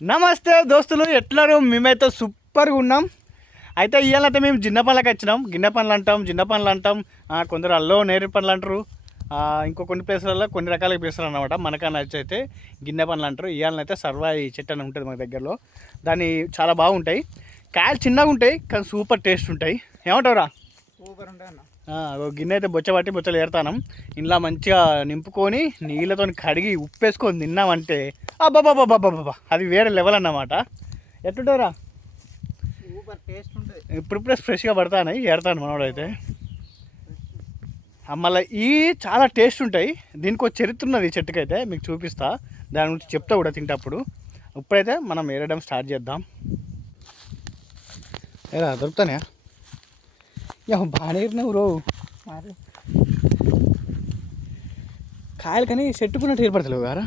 నమస్తే దోస్తులు ఎట్లారు? మేమైతే సూపర్గా ఉన్నాం. అయితే ఇవాళైతే మేము జిన్న పనులకు వచ్చినాం. గిన్నె పనులు అంటాం జిన్న పనులు అంటాం. కొందరు అల్లో నేరు పనులు అంటారు. ఇంకో కొన్ని ప్లేసులలో కొన్ని రకాల ప్లేసులు అనమాట మనకన్నా వచ్చి అయితే గిన్నె పనులు అంటారు. ఇవాళనైతే సర్వాయి చెట్టు అని ఉంటుంది మన దగ్గరలో. దాన్ని చాలా బాగుంటాయి. కాయలు చిన్నగా ఉంటాయి కానీ సూపర్ టేస్ట్ ఉంటాయి. ఏమంటావురా? సూపర్ అన్న గిన్నె అయితే బొచ్చ పట్టి బొచ్చలు ఏరుతానం. ఇంట్లో మంచిగా నింపుకొని నీళ్ళతో కడిగి ఉప్పేసుకొని తిన్నామంటే అబ్బాబాబాబాబాబా అది వేరే లెవెల్ అన్నమాట. ఉంటుంది. ఇప్పుడిప్పుడే ఫ్రెష్గా పడతాయి ఏరుతాను మనోడు అయితే మళ్ళీ ఈ చాలా టేస్ట్ ఉంటాయి. దీనికి ఒక చరిత్ర ఉన్నది ఈ చెట్టుకైతే మీకు చూపిస్తా. దాని గురించి చెప్తా కూడా తింటప్పుడు. ఇప్పుడైతే మనం ఏరడం స్టార్ట్ చేద్దాం. ఏరా దొరుకుతానే? యా బాగానే ఏరినావు రో. కాయలు కానీ చెట్టుకున్నట్టు ఏర్పడతలేవు గారా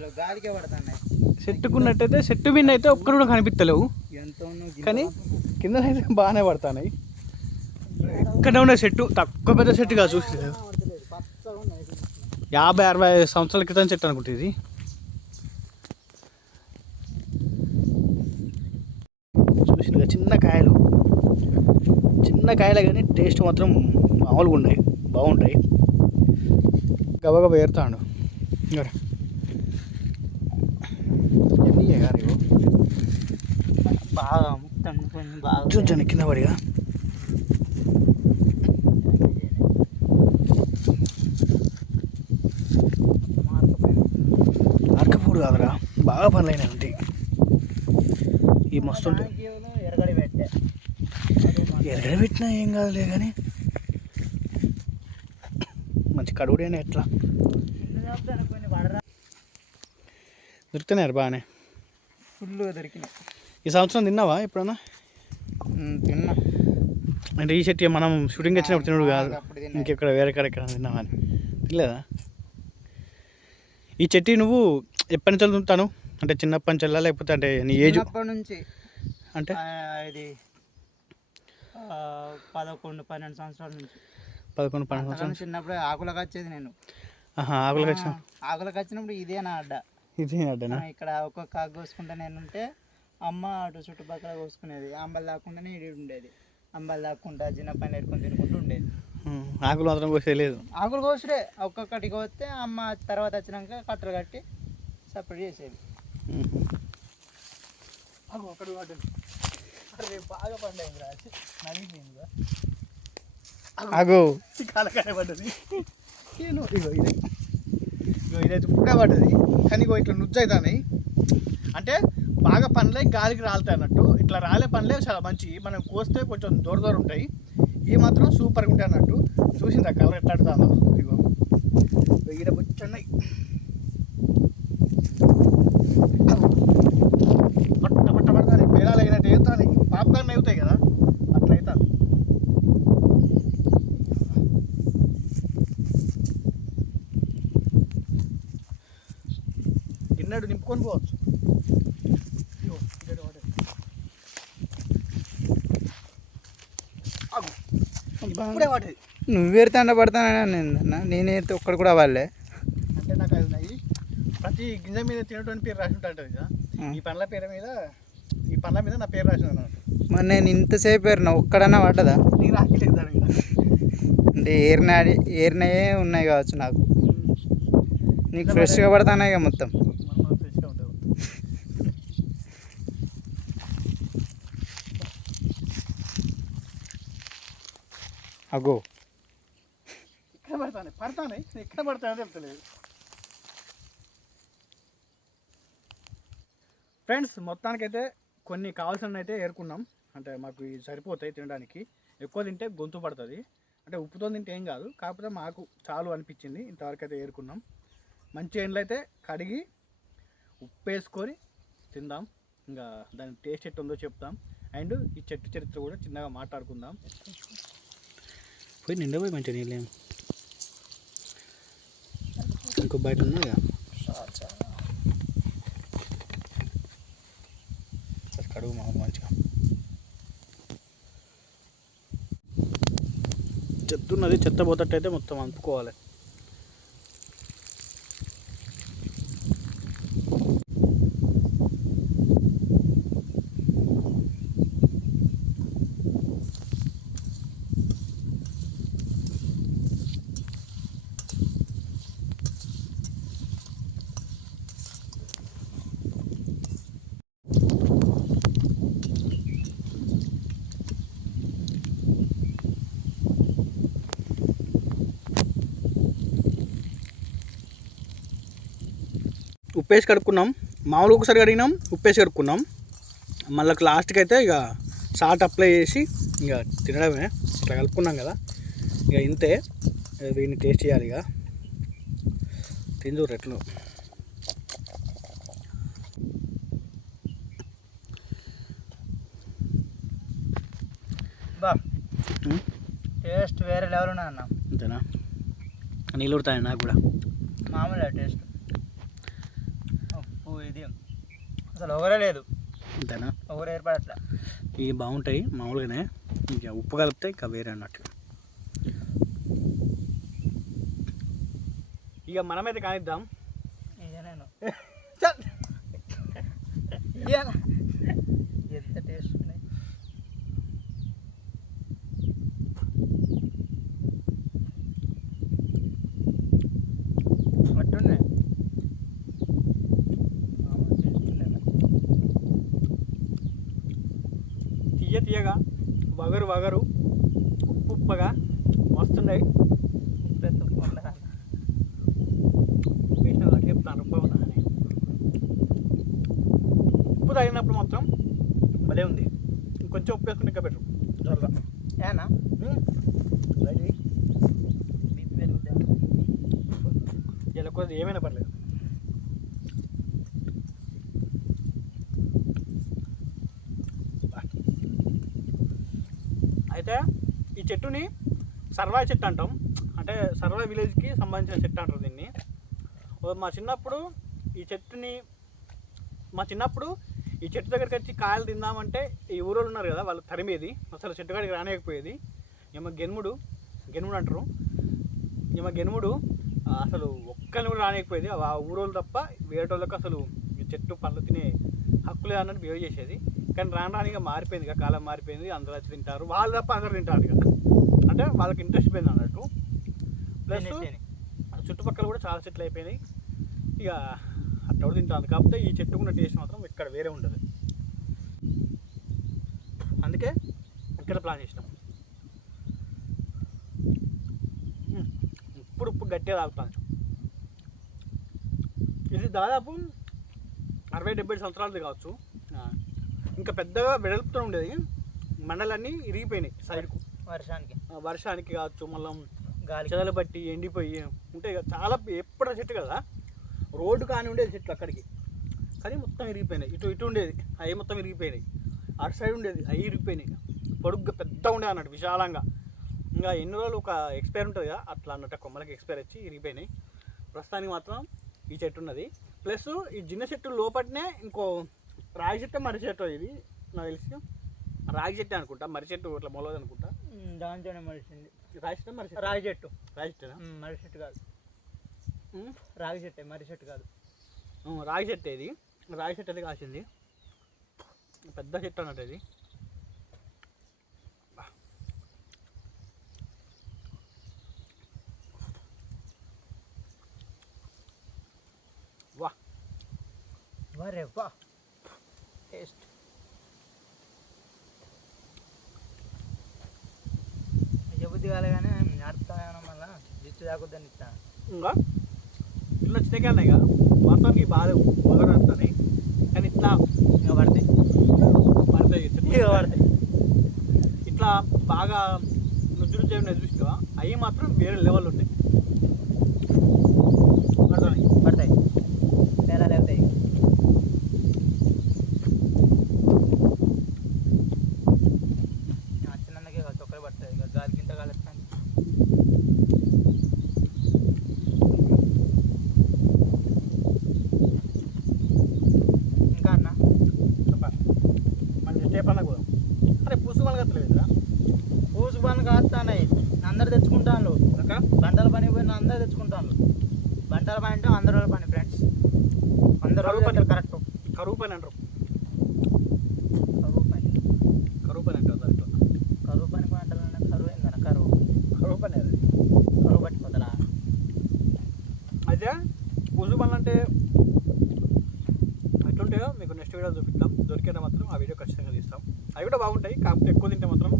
ఏర్పడతలేవు గాలికే పడుతున్నాయి. చెట్టుకున్నట్టయితే చెట్టు మీద అయితే ఒక్కరు కూడా కనిపిస్తలేవు కానీ కింద అయితే బాగానే పడతాయి ఇక్కడ ఉన్న చెట్టు? తక్కువ పెద్ద చెట్టు కాదు చూసి యాభై అరవై సంవత్సరాల క్రితం చెట్టు అనుకుంటే ఇది. చూసిన చిన్న కాయలు. చిన్న కాయలే కానీ టేస్ట్ మాత్రం మామూలుగా ఉన్నాయి. బాగుంటాయి. గబగబా ఏరుతాడు. ఇంకోరా. ఎన్ని గారు ఇగో బాగా మొత్తం బాగా చూడండి కింద పడిగా? అరకపోడు కాదురా బాగా పనులు అయినాయి ఉంటాయి ఈ మస్తు ఉంటాయి ఎరగడి పెట్టే ఎరగడ పెట్టినా ఏం కాదులే కానీ. మంచి కడుగుడైనా ఎట్లా? దొరుకుతున్నాయి బాగానే. ఫుల్గా దొరికినాయి. ఈ సంవత్సరం తిన్నావా ఎప్పుడన్నా? తిన్నా. అంటే ఈ చెట్టు మనం షూటింగ్ వచ్చినప్పుడు తినడు కాదు. ఇంకెక్కడ వేరే కాడ ఎక్కడ తిన్నావా అని. తినలేదా? ఈ చెట్టు నువ్వు ఎప్పటి నుంచి తింటాను అంటే చిన్నప్పటి నుంచి లేకపోతే అంటే నీ ఏజ్? నుంచి. అంటే? ఇది పదకొండు పన్నెండు సంవత్సరాల నుంచి. పదకొండు పన్నెండు సంవత్సరాలు. చిన్నప్పుడే ఆకులకు వచ్చేది నేను. ఆహా ఆకులకు వచ్చిన ఆకులకు వచ్చినప్పుడు ఇదే నా అడ్డ. ఇది అడ్డనా? ఇక్కడ ఒక్కొక్క ఆకు కోసుకుంటా నేను ఉంటే అమ్మ అటు చుట్టుపక్కల కోసుకునేది. అంబలు దాక్కుండానే ఇడి ఉండేది. అంబలు దాక్కుంటా చిన్న పని ఎట్టుకొని తినుకుంటూ ఉండేది. ఆకులు మాత్రం కోసే లేదు. ఆకులు కోసుడే. ఒక్కొక్కటి కోస్తే అమ్మ తర్వాత వచ్చినాక కట్టలు కట్టి సపరేట్ చేసేది. ఒకటి అరే బాగా పండేది రాసి ఆగు కాలకాయ పడ్డది. ఇగో ఇది. ఇగో ఇదైతే ఇప్పుడే పడ్డది. కానీ ఇగో ఇట్లా నుజ్జు అవుతాయి అంటే బాగా పనులే గాలికి రాలుతాయి అన్నట్టు. ఇట్లా రాలే పండ్లే చాలా మంచి. మనం కోస్తే కొంచెం దూర దూరం ఉంటాయి. ఇవి మాత్రం సూపర్గా ఉంటాయి అన్నట్టు. చూసిందా కలర్ ఎట్లా ఆడుతుందో? ఇగో ఇగో ఈడ బుచ్చున్నాయి పట్ట పట్ట పడతాయి. పేరాలు అయినట్టు అవుతాయి పాప్కార్న్ అవుతాయి కదా. అట్లా అవుతాయి గిన్నెడు నింపుకొని పోవచ్చు ఇగో, ఇదేదో వాటర్. ఆగు. ఇప్పుడే నువ్వు ఏరితే పడతానని అన్న నేను ఏరితే ఒక్కడు కూడా వాళ్ళే అంటే నాకు అది ఉన్నాయి ప్రతి గింజ మీద తినటువంటి పేరు రాసి ఉంటుంది కదా. ఈ పండ్ల పేరు మీద ఈ పండ్ల మీద నా పేరు రాసి మరి నేను ఇంతసేపు ఏరినా ఒక్కడన్నా పడ్డదా? నీకు మీద. అంటే ఏరిన ఏరినయే ఉన్నాయి కావచ్చు నాకు. నీకు ఫ్రెష్గా పడతానాయి కదా మొత్తం మనం ఫ్రెష్గా ఉంటుంది అగో. ఇక్కడ పడతానే పడతానే ఎక్కడ పడతానో తెలుస్తలేదు. ఫ్రెండ్స్ మొత్తానికైతే కొన్ని కావాల్సిన అయితే ఏరుకున్నాం. అంటే మాకు ఇవి సరిపోతాయి తినడానికి. ఎక్కువ తింటే గొంతు పడుతుంది. అంటే ఉప్పుతో తింటే ఏం కాదు. కాకపోతే మాకు చాలు అనిపించింది. ఇంతవరకు అయితే ఏరుకున్నాం. మంచి ఎండ్లు అయితే కడిగి ఉప్పు వేసుకొని తిందాం. ఇంకా దాని టేస్ట్ ఎట్టుందో చెప్తాం. అండ్ ఈ చెట్టు చరిత్ర కూడా చిన్నగా మాట్లాడుకుందాం. పోయి నిండా పోయి మంచిగా నీళ్ళేం ఇంకో బయట ఉన్నాయా కడుగు మా మంచిగా. చెత్త ఉన్నది చెత్త పోతట్టయితే మొత్తం అంపుకోవాలి ఉప్పేసి కడుక్కున్నాం. మామూలుగా ఒకసారి కడిగినాం ఉప్పేసి కడుక్కున్నాం. మళ్ళీ లాస్ట్కి అయితే ఇక సాల్ట్ అప్లై చేసి ఇక తినడమే. ఇట్లా కలుపుకున్నాం కదా. ఇక ఇంతే. దీన్ని టేస్ట్ చేయాలి ఇక. బా. ఉమ్, టేస్ట్ వేరే లెవెల్ అన్న. అంతేనా? నీళ్ళు ఉడతాయి నాకు కూడా? మామూలుగా టేస్ట్ ఇది. అసలు ఒకరే లేదు. అంతేనా? ఒకరు ఏర్పడట్లే? ఇవి బాగుంటాయి మామూలుగానే. ఇక ఉప్పు కలిపితే ఇంకా వేరే అన్నట్టు. ఇక మనమైతే కానిద్దాం నేను ఇయ్యాల. ఎంత టేస్ట్ ఉన్నాయి అట్టున్నాయి మామూలు టేస్ట్ ఉన్నాయి తీయ తీయగా వగరు వగరు ఉప్పు ఉప్పగా వస్తున్నాయి. ఉప్పు ఎంత ఉప్పు ఉండదా? వేసిన వాళ్ళకి చెప్తాను ఉప్పు తగినప్పుడు మాత్రం భలే ఉంది. ఇంకొంచెం ఉప్పు వేసుకుంటే ఇంకా బెటర్. త్వరగా ఏనా? బీపీ పెరుగుద్దా ఇలా కొద్దిగా ఏమైనా పర్లేదు అయితే ఈ చెట్టుని సర్వా చెట్టు అంటాం. అంటే సర్వా విలేజ్కి సంబంధించిన చెట్టు అంటారు దీన్ని. మా చిన్నప్పుడు ఈ చెట్టుని మా చిన్నప్పుడు ఈ చెట్టు దగ్గరికి వచ్చి కాయలు తిందామంటే ఈ ఊరోళ్ళు ఉన్నారు కదా వాళ్ళు తరిమేది. అసలు చెట్టు కాడికి రానేకపోయేది ఏమో గెనుముడు గెనుముడు అంటారు. ఏమో గెనుముడు అసలు ఒక్కరిని కూడా రానేకపోయేది ఆ ఊరోళ్ళు తప్ప వేరేటోళ్ళకి అసలు ఈ చెట్టు పళ్ళు తినే హక్కులే అన్నట్టు బిహేవ్ చేసేది. కానీ రాను రానిగా మారిపోయింది ఇక కాలం మారిపోయింది అందరూ వచ్చి తింటారు వాళ్ళు తప్ప అందరూ తింటారు ఇక. అంటే వాళ్ళకి ఇంట్రెస్ట్ పోయింది అన్నట్టు. ప్లస్. చుట్టుపక్కల కూడా చాలా చెట్లు అయిపోయినాయి. ఇక అట్లా కూడా తింటాను కాకపోతే ఈ చెట్టుకున్న టేస్ట్ మాత్రం ఇక్కడ వేరే ఉండదు. అందుకే ఇక్కడ ప్లాన్ చేసినాం. ఇప్పుడు ఉప్పు గట్టిగా తాగుతాను ఇది దాదాపు అరవై డెబ్బై సంవత్సరాలది కావచ్చు. ఇంకా పెద్దగా వెడల్పుతూ ఉండేది. మండలన్నీ ఇరిగిపోయినాయి సైడ్కు. వర్షానికి. వర్షానికి కావచ్చు మళ్ళీ గాలి. చెదలు బట్టి ఎండిపోయి ఉంటాయి కదా. చాలా ఎప్పుడు చెట్టు కదా. రోడ్డు కానీ ఉండేది చెట్లు అక్కడికి. కానీ మొత్తం ఇరిగిపోయినాయి. ఇటు ఇటు ఉండేది. అవి మొత్తం ఇరిగిపోయినాయి. అటు సైడ్ ఉండేది. అవి ఇరిగిపోయినాయి. పొడుగ్గా పెద్ద ఉండేది అన్నట్టు విశాలంగా. ఇంకా ఎన్ని రోజులు ఒక ఎక్స్పైర్ ఉంటుంది కదా అట్లా అన్నట్టు కొమ్మలకి ఎక్స్పైర్ వచ్చి ఇరిగిపోయినాయి. ప్రస్తుతానికి మాత్రం ఈ చెట్టు ఉన్నది. ప్లస్ ఈ జిన్న చెట్టు లోపలనే ఇంకో రాగి చెట్టు మర్రి చెట్టు ఇది నాకు తెలిసి. రాగి చెట్టు అనుకుంటా మర్రి చెట్టు ఇట్లా మొలదు అనుకుంటా. దాంతోనే మలిసింది రాగి చెట్టు మర్రి చెట్టు? రాగి చెట్టు. రాగి చెట్టేనా? ఉమ్, మర్రి చెట్టు కాదు. రాగి చెట్టే మర్రి చెట్టు కాదు. రాగి చెట్టు ఇది. రాగి చెట్టు అది కాసింది. పెద్ద చెట్టు అన్నట్టు ఇది. వా. వరే వా. టేస్ట్ బుద్ధి కాలే కానీ నడుపుతాను మళ్ళా తాగుద్దని ఇస్తాను ఇంకా ఇట్లా ఉన్నాయి కదా వాస్తవానికి బాగా నడుతున్నాయి కానీ ఇట్లా ఇక పడతాయి పడతాయి. ఇక పడతాయి ఇట్లా బాగా నుజ్జు నుజ్జు ఏమైనా చూసినావా అవి మాత్రం వేరే లెవెల్ ఉంటాయి పడతాయి తేడా లేవుతాయి చిన్నకే తొక్కలు పడతాయి ఇక గాలి గింత కాలేస్తాను ఇంకా అన్న చెప్పాలి మన స్టే పండుగ పోదాం అరే పుస్తకం పండుగ వస్తలేదురా పూసు పని కాస్తానాయి అందరు తెచ్చుకుంటాను అక్క బంటల పని పోయిన అందరు తెచ్చుకుంటాను బంటల పని అంటే అందరి రోజుల పని ఫ్రెండ్స్ అందరు కరువు పని. కరెక్ట్ కరువు పని అంటారు. కరువు పని. కరువు పని అంటారు దాంట్లో కరువు పని పంటలు కరువు ఏందన్న కరువు? కరువు పని అది. కరువు పట్టిపోతలా అయితే పుస్తకం పనులు అంటే ఎట్లుంటాయో మీకు నెక్స్ట్ వీడియో చూపిస్తాం దొరికితే మాత్రం ఆ వీడియో ఖచ్చితంగా తీస్తాం. అవి కూడా బాగుంటాయి కాకపోతే ఎక్కువ తింటే మాత్రం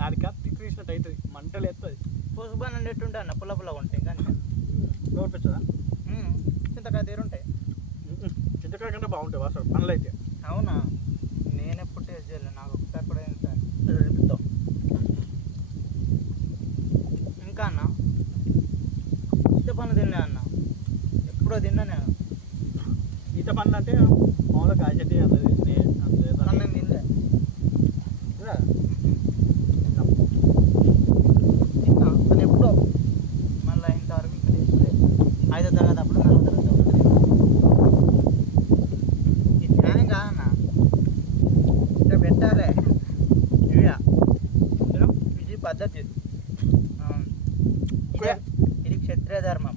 నాలుక తిక్కు తీసినట్టు అవుతుంది మంటలు ఎత్తుంది పూసు పని అంటే ఎట్టుంటే అన్న? పుల్ల పుల్లగా ఉంటాయి కానీ నోర్పించదా చింతకాయ తీరు ఉంటాయి. బాగుంటాయి అసలు పనులు అయితే అవునా? నేను ఎప్పుడు టేస్ట్ చేయలేదు. నాకు ఒకసారి కూడా ఇంకా అన్న? ఇంత పనులు తిన్నా అన్న? ఎప్పుడో తిన్నా నేను. ఈత పనులు అంటే మామూలుగా కాయ చెట్టు అంత తెలిసి అంత లేదు. కానీ నేను తినలే కదా? తిన్నా కానీ ఎప్పుడో మళ్ళీ ఇంతవరకు ఇంకా టేస్ట్ లేదు ఐదో తరగతి అప్పుడు నాలుగో తరగతి అప్పుడు ఇది న్యాయం కాదన్న ఇట్లా పెట్టాలి ఇవియా ఏం? ఇది పద్ధతి. ఇదే క్షత్రియ ధర్మం.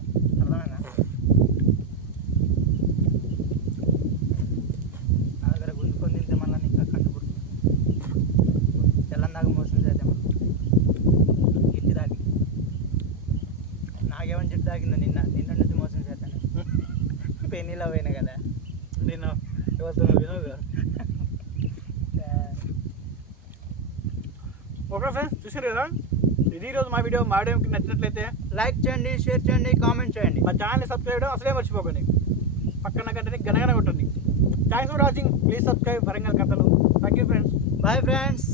నా దగ్గర గుంజుకొని తింటే మళ్ళీ నీకు కంటి పుడుతుంది. తెల్లని దాకా మోషన్ చేద్దాం. గిట్టి దాకి నాకేమని జిట్టు తాగిందో నిన్న. నిన్న నుంచి మోసం చేద్దాను పెన్నీలో పోయినా కదా. నేను ఎవరితో కదా ఓకే ఫ్రెండ్స్ చూసారు కదా? ఇది ఈరోజు మా వీడియో. మా వీడియో మీకు నచ్చినట్లయితే లైక్ చేయండి షేర్ చేయండి కామెంట్ చేయండి. మా ఛానల్ని సబ్స్క్రైబ్ చేయడం అసలే మర్చిపోకండి. పక్కన గంటని గనగన కొట్టండి. Thanks for watching please subscribe Warangal కథలు. Thank you friends bye friends